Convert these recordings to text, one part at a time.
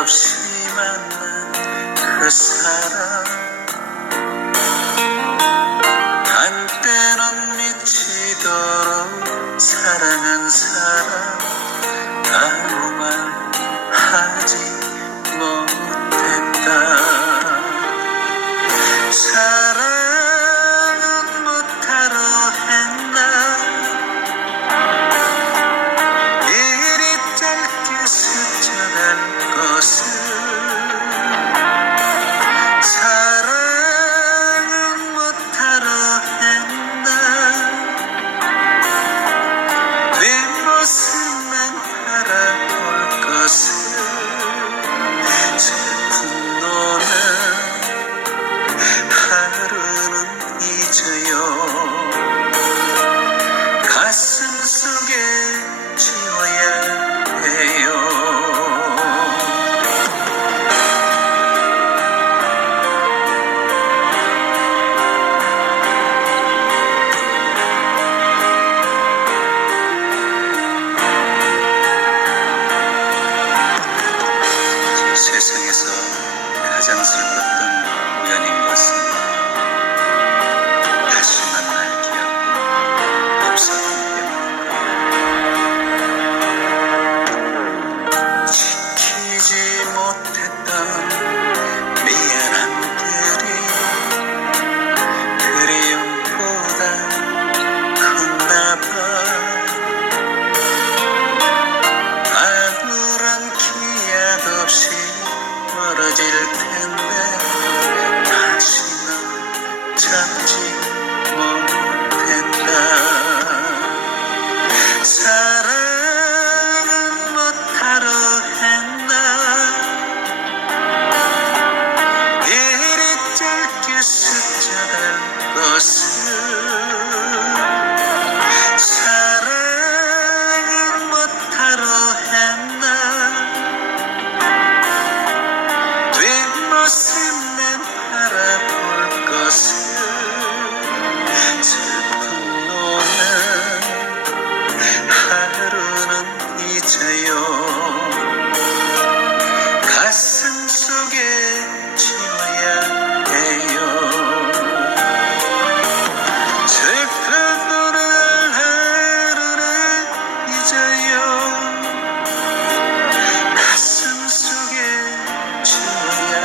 없이 만난 그 사람. 헤어질 텐데 다시는 참지 못했다. 사랑은 못하러 했나? 이리 짧게 스쳐갈 것을 찾아요. 가슴 속에 지어야 해요. 슬픈 노래를 하루를 잊어요. 가슴 속에 지어야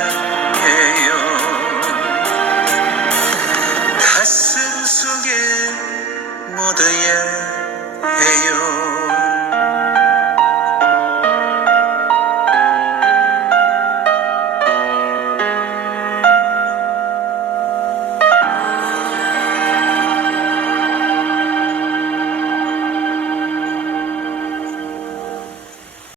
해요. 가슴 속에 묻어야 해요.